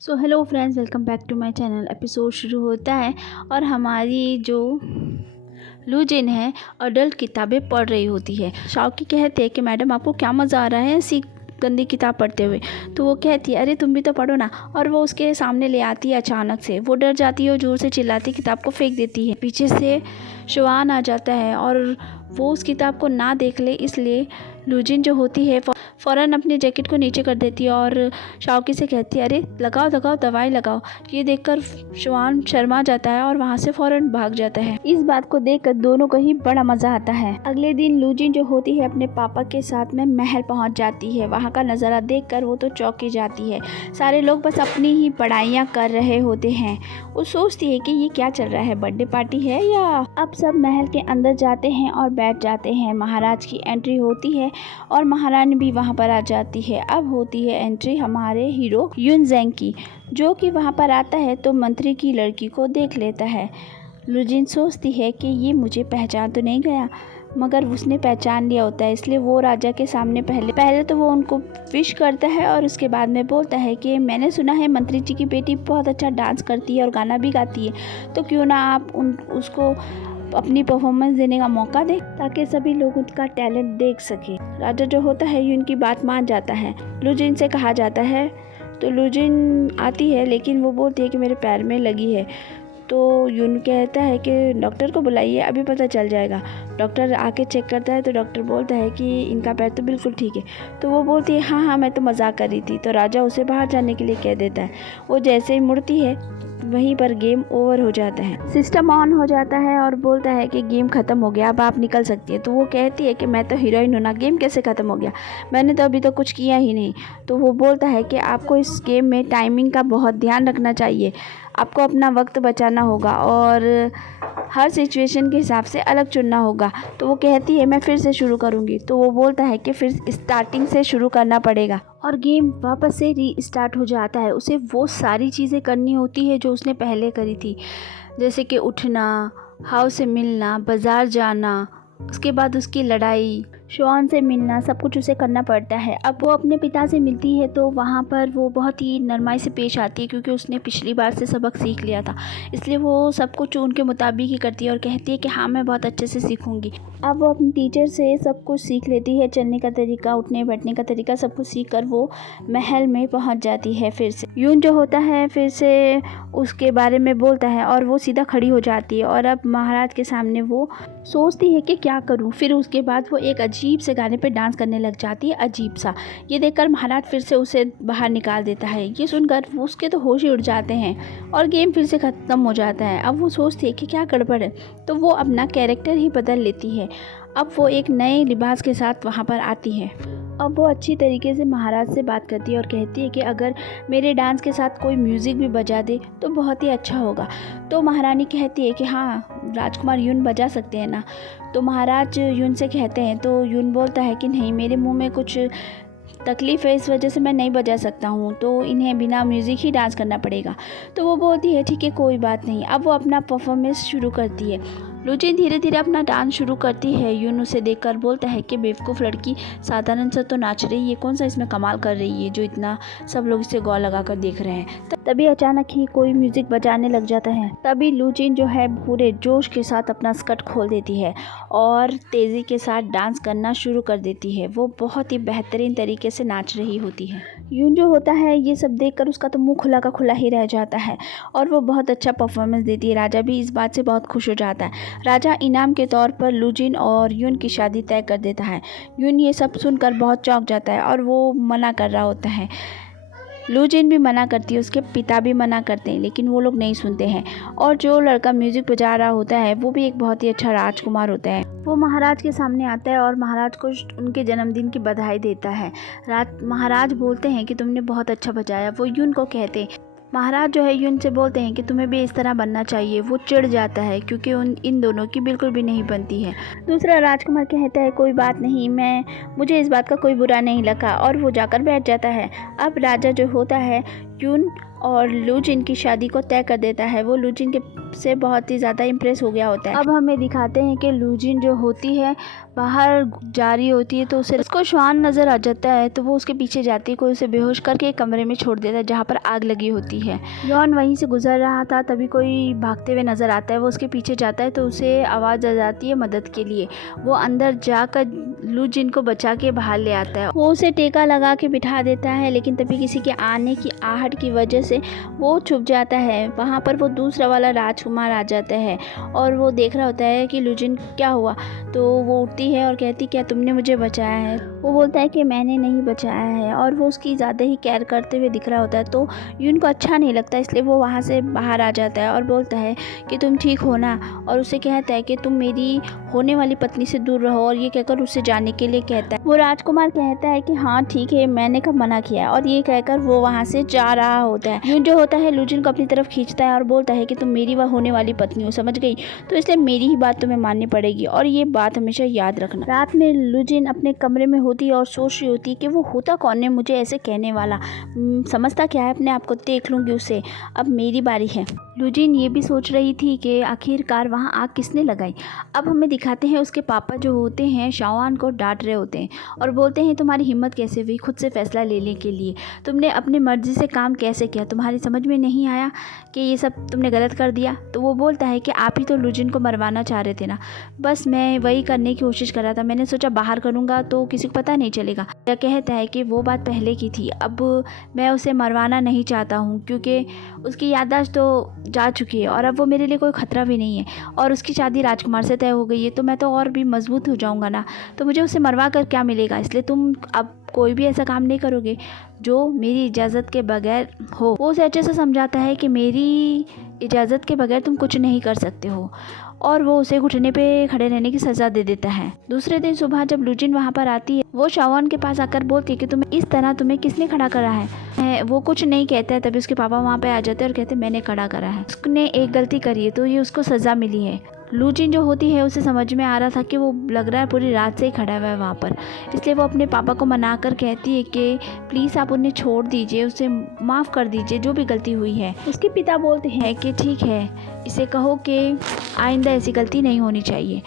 So hello friends, welcome back to my channel. Episode शुरू होता है और हमारी जो लू जिन है अडल्ट किताबें पढ़ रही होती है। शाओकी कहते हैं कि मैडम आपको क्या मज़ा आ रहा है ऐसी गंदी किताब पढ़ते हुए। तो वो कहती है अरे तुम भी तो पढ़ो ना, और वो उसके सामने ले आती है। अचानक से वो डर जाती है और ज़ोर से चिल्लाती किताब को फेंक देती है। पीछे से शुआन आ जाता है और वो उस किताब को ना देख ले, इसलिए लूजिन जो होती है फ़ौरन अपने जैकेट को नीचे कर देती है और शाओकी से कहती है अरे लगाओ लगाओ दवाई लगाओ। ये देखकर शुआन शर्मा जाता है और वहाँ से फ़ौरन भाग जाता है। इस बात को देखकर दोनों को ही बड़ा मज़ा आता है। अगले दिन लूजिन जो होती है अपने पापा के साथ में महल पहुँच जाती है। वहाँ का नज़ारा देखकर वो तो चौंकी जाती है। सारे लोग बस अपनी ही पढ़ाइयाँ कर रहे होते हैं। वो सोचती है कि ये क्या चल रहा है, बर्थडे पार्टी है या। अब सब महल के अंदर जाते हैं और बैठ जाते हैं। महाराज की एंट्री होती है और महारानी भी वहाँ पर आ जाती है। अब होती है एंट्री हमारे हीरो यून ज़ेंग की, जो कि वहाँ पर आता है तो मंत्री की लड़की को देख लेता है। लूजिन सोचती है कि ये मुझे पहचान तो नहीं गया, मगर उसने पहचान लिया होता है, इसलिए वो राजा के सामने पहले तो वो उनको विश करता है और उसके बाद में बोलता है कि मैंने सुना है मंत्री जी की बेटी बहुत अच्छा डांस करती है और गाना भी गाती है, तो क्यों ना आप उसको अपनी परफॉर्मेंस देने का मौका दे ताकि सभी लोग उसका टैलेंट देख सके। राजा जो होता है ये उनकी बात मान जाता है। लूजिन से कहा जाता है तो लूजिन आती है, लेकिन वो बोलती है कि मेरे पैर में लगी है। तो यून कहता है कि डॉक्टर को बुलाइए, अभी पता चल जाएगा। डॉक्टर आके चेक करता है तो डॉक्टर बोलता है कि इनका पैर तो बिल्कुल ठीक है। तो वो बोलती है हाँ मैं तो मजाक कर रही थी। तो राजा उसे बाहर जाने के लिए कह देता है। वो जैसे ही मुड़ती है वहीं पर गेम ओवर हो जाता है। सिस्टम ऑन हो जाता है और बोलता है कि गेम ख़त्म हो गया, अब आप निकल सकती है। तो वो कहती है कि मैं तो हीरोइन हूँ ना, गेम कैसे ख़त्म हो गया, मैंने तो अभी तक कुछ किया ही नहीं। तो वो बोलता है कि आपको इस गेम में टाइमिंग का बहुत ध्यान रखना चाहिए, आपको अपना वक्त बचाना होगा और हर सिचुएशन के हिसाब से अलग चुनना होगा। तो वो कहती है मैं फिर से शुरू करूँगी। तो वो बोलता है कि फिर स्टार्टिंग से शुरू करना पड़ेगा और गेम वापस से रीस्टार्ट हो जाता है। उसे वो सारी चीज़ें करनी होती है जो उसने पहले करी थी, जैसे कि उठना, हाउ से मिलना, बाज़ार जाना, उसके बाद उसकी लड़ाई, शुआन से मिलना, सब कुछ उसे करना पड़ता है। अब वो अपने पिता से मिलती है तो वहाँ पर वो बहुत ही नरमाई से पेश आती है, क्योंकि उसने पिछली बार से सबक सीख लिया था, इसलिए वो सब कुछ उनके मुताबिक ही करती है और कहती है कि हाँ मैं बहुत अच्छे से सीखूंगी। अब वो अपनी टीचर से सब कुछ सीख लेती है, चलने का तरीका, उठने बैठने का तरीका, सब कुछ सीख कर वो महल में पहुँच जाती है। फिर से यून जो होता है फिर से उसके बारे में बोलता है और वो सीधा खड़ी हो जाती है और अब महाराज के सामने वो सोचती है कि क्या करूं। फिर उसके बाद वो एक अजीब से गाने पे डांस करने लग जाती है, अजीब सा। ये देखकर महाराज फिर से उसे बाहर निकाल देता है। ये सुनकर उसके तो होश ही उड़ जाते हैं और गेम फिर से ख़त्म हो जाता है। अब वो सोचती है कि क्या गड़बड़ है, तो वो अपना कैरेक्टर ही बदल लेती है। अब वो एक नए लिबास के साथ वहाँ पर आती है। अब वो अच्छी तरीके से महाराज से बात करती है और कहती है कि अगर मेरे डांस के साथ कोई म्यूज़िक भी बजा दे तो बहुत ही अच्छा होगा। तो महारानी कहती है कि हाँ राजकुमार यून बजा सकते हैं ना। तो महाराज यून से कहते हैं, तो यून बोलता है कि नहीं, मेरे मुंह में कुछ तकलीफ़ है, इस वजह से मैं नहीं बजा सकता हूँ, तो इन्हें बिना म्यूज़िक ही डांस करना पड़ेगा। तो वो बोलती है ठीक है कोई बात नहीं। अब वो अपना परफॉर्मेंस शुरू करती है। लूजिन धीरे धीरे अपना डांस शुरू करती है। यून उसे देखकर बोलता है कि बेवकूफ़ लड़की, साधारण सा तो नाच रही है, कौन सा इसमें कमाल कर रही है जो इतना सब लोग इसे गौर लगा कर देख रहे हैं। तभी अचानक ही कोई म्यूज़िक बजाने लग जाता है। तभी लूजिन जो है पूरे जोश के साथ अपना स्कर्ट खोल देती है और तेज़ी के साथ डांस करना शुरू कर देती है। वो बहुत ही बेहतरीन तरीके से नाच रही होती है। यून जो होता है ये सब देखकर उसका तो मुंह खुला का खुला ही रह जाता है और वो बहुत अच्छा परफॉर्मेंस देती है। राजा भी इस बात से बहुत खुश हो जाता है। राजा इनाम के तौर पर लूजिन और यून की शादी तय कर देता है। यून ये सब सुनकर बहुत चौंक जाता है और वो मना कर रहा होता है। लूजिन भी मना करती है, उसके पिता भी मना करते हैं, लेकिन वो लोग नहीं सुनते हैं। और जो लड़का म्यूज़िक बजा रहा होता है वो भी एक बहुत ही अच्छा राजकुमार होता है। वो महाराज के सामने आता है और महाराज को उनके जन्मदिन की बधाई देता है। महाराज बोलते हैं कि तुमने बहुत अच्छा बजाया। वो यून को कहते हैं। महाराज जो है यून से बोलते हैं कि तुम्हें भी इस तरह बनना चाहिए। वो चिढ़ जाता है क्योंकि इन दोनों की बिल्कुल भी नहीं बनती है। दूसरा राजकुमार कहता है कोई बात नहीं, मुझे इस बात का कोई बुरा नहीं लगा, और वो जाकर बैठ जाता है। अब राजा जो होता है यून और लू जिन की शादी को तय कर देता है। वो लू जिन के से बहुत ही ज़्यादा इम्प्रेस हो गया होता है। अब हमें दिखाते हैं कि लू जिन जो होती है बाहर जा रही होती है, तो उसको श्वान नज़र आ जाता है, तो वो उसके पीछे जाती है, कोई उसे बेहोश करके एक कमरे में छोड़ देता है जहाँ पर आग लगी होती है। यॉन वहीं से गुजर रहा था, तभी कोई भागते हुए नज़र आता है। वो उसके पीछे जाता है तो उसे आवाज़ आ जाती है मदद के लिए। वो अंदर जाकर लू जिन को बचा के बाहर ले आता है। वो उसे टेका लगा के बिठा देता है, लेकिन तभी किसी के आने की आहट की वजह से वो छुप जाता है। वहाँ पर वो दूसरा वाला राजकुमार आ जाता है और वो देख रहा होता है कि लू जिन क्या हुआ। तो वो उठती है और कहती क्या तुमने मुझे बचाया है। वो बोलता है कि मैंने नहीं बचाया है, और वो उसकी ज़्यादा ही केयर करते हुए दिख रहा होता है। तो यून को अच्छा नहीं लगता, इसलिए वो वहाँ से बाहर आ जाता है और बोलता है कि तुम ठीक हो ना, और उसे कहता है कि तुम मेरी होने वाली पत्नी से दूर रहो, और ये कहकर उसे जाने के लिए कहता है। वो राजकुमार कहता है कि हाँ ठीक है, मैंने कब मना किया है, और ये कहकर वो वहाँ से जा रहा होता है। यून जो होता है लू जिन को अपनी तरफ खींचता है और बोलता है कि तुम मेरी होने वाली पत्नी हो, समझ गई, तो इसलिए मेरी ही बात तुम्हें माननी पड़ेगी, और ये बात हमेशा याद रखना। रात में लू जिन अपने कमरे में होती है और सोच रही होती है कि वो होता कौन है मुझे ऐसे कहने वाला, समझता क्या है अपने आप को, देख लूँगी उसे, अब मेरी बारी है। लू जिन ये भी सोच रही थी कि आखिरकार वहाँ आग किसने लगाई। अब हमें दिखाते हैं उसके पापा जो होते हैं शाओआन को डांट रहे होते हैं और बोलते हैं तुम्हारी हिम्मत कैसे हुई खुद से फैसला लेने के लिए, तुमने अपनी मर्जी से काम कैसे किया, तुम्हारी समझ में नहीं आया कि ये सब तुमने गलत कर दिया। तो वो बोलता है कि आप ही तो लू जिन को मरवाना चाह रहे थे ना, बस मैं वही करने की कोशिश कर रहा था, मैंने सोचा बाहर करूँगा तो किसी को पता नहीं चलेगा। यह कहता है कि वो बात पहले की थी, अब मैं उसे मरवाना नहीं चाहता हूँ क्योंकि उसकी याददाश्त तो जा चुकी है और अब वो मेरे लिए कोई ख़तरा भी नहीं है, और उसकी शादी राजकुमार से तय हो गई है, तो मैं तो और भी मजबूत हो जाऊँगा ना, तो मुझे उसे मरवा कर क्या मिलेगा, इसलिए तुम अब कोई भी ऐसा काम नहीं करोगे जो मेरी इजाज़त के बगैर हो। वो उसे अच्छे से समझाता है कि मेरी इजाज़त के बगैर तुम कुछ नहीं कर सकते हो, और वो उसे घुटने पे खड़े रहने की सज़ा दे देता है। दूसरे दिन सुबह जब लू जिन वहाँ पर आती है, वो शाओआन के पास आकर बोलती है कि तुम्हें इस तरह तुम्हें किसने खड़ा करा है। वो कुछ नहीं कहता है, तभी उसके पापा वहाँ पे आ जाते हैं और कहते हैं मैंने खड़ा करा है, उसने एक गलती करी है तो ये उसको सज़ा मिली है। लू जिन जो होती है उसे समझ में आ रहा था कि वो लग रहा है पूरी रात से ही खड़ा हुआ है वहाँ पर, इसलिए वो अपने पापा को मना कर कहती है कि प्लीज़ आप उन्हें छोड़ दीजिए, उसे माफ़ कर दीजिए जो भी गलती हुई है। उसके पिता बोलते हैं कि ठीक है, इसे कहो कि आइंदा ऐसी गलती नहीं होनी चाहिए।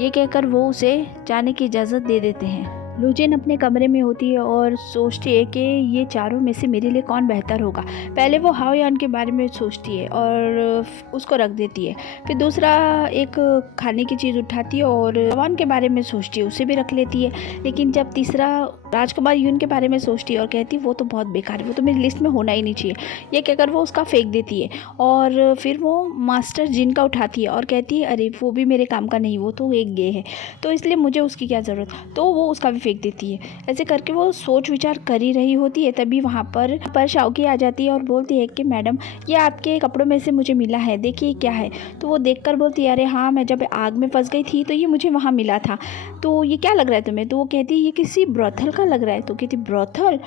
ये कहकर वो उसे जाने की इजाज़त दे देते हैं। लू जिन अपने कमरे में होती है और सोचती है कि ये चारों में से मेरे लिए कौन बेहतर होगा। पहले वो हाओयान के बारे में सोचती है और उसको रख देती है, फिर दूसरा एक खाने की चीज़ उठाती है और हाओयान के बारे में सोचती है, उसे भी रख लेती है। लेकिन जब तीसरा राजकुमार यून के बारे में सोचती है और कहती है वो तो बहुत बेकार है, वो तो मेरी लिस्ट में होना ही नहीं चाहिए, ये कहकर वो उसका फेंक देती है। और फिर वो मास्टर जिन का उठाती है और कहती है अरे वो भी मेरे काम का नहीं, वो तो एक गे है, तो इसलिए मुझे उसकी क्या ज़रूरत, तो वो उसका भी फेंक देती है। ऐसे करके वो सोच विचार कर ही रही होती है, तभी वहाँ पर शाओकी आ जाती है और बोलती है कि मैडम ये आपके कपड़ों में से मुझे मिला है, देखिए क्या है। तो वो देखकर बोलती है अरे हाँ, मैं जब आग में फंस गई थी तो ये मुझे वहाँ मिला था, तो ये क्या लग रहा है तुम्हें। तो वो कहती है ये किसी ब्रोथल का लग रहा है। तो कहती ब्रोथल,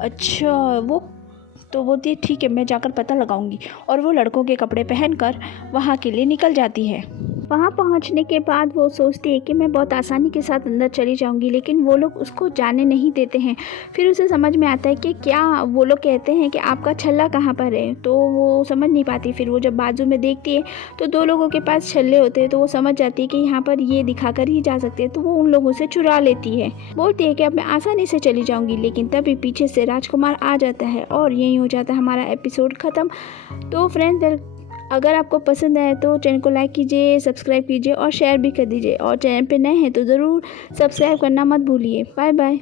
अच्छा वो, तो बोलती है ठीक है मैं जाकर पता लगाऊंगी, और वो लड़कों के कपड़े पहनकर वहाँ के लिए निकल जाती है। वहाँ पहुँचने के बाद वो सोचती है कि मैं बहुत आसानी के साथ अंदर चली जाऊँगी, लेकिन वो लोग उसको जाने नहीं देते हैं। फिर उसे समझ में आता है कि क्या वो लोग कहते हैं कि आपका छल्ला कहाँ पर है, तो वो समझ नहीं पाती। फिर वो जब बाजू में देखती है तो दो लोगों के पास छल्ले होते हैं, तो वो समझ जाती है कि यहाँ पर ये दिखाकर ही जा सकते हैं, तो वो उन लोगों से चुरा लेती है। बोलती है कि अब मैं आसानी से चली जाऊँगी, लेकिन तभी पीछे से राजकुमार आ जाता है और यही हो जाता है हमारा एपिसोड ख़त्म। तो फ्रेंड्स, अगर आपको पसंद आए तो चैनल को लाइक कीजिए, सब्सक्राइब कीजिए और शेयर भी कर दीजिए, और चैनल पे नए हैं तो ज़रूर सब्सक्राइब करना मत भूलिए। Bye bye.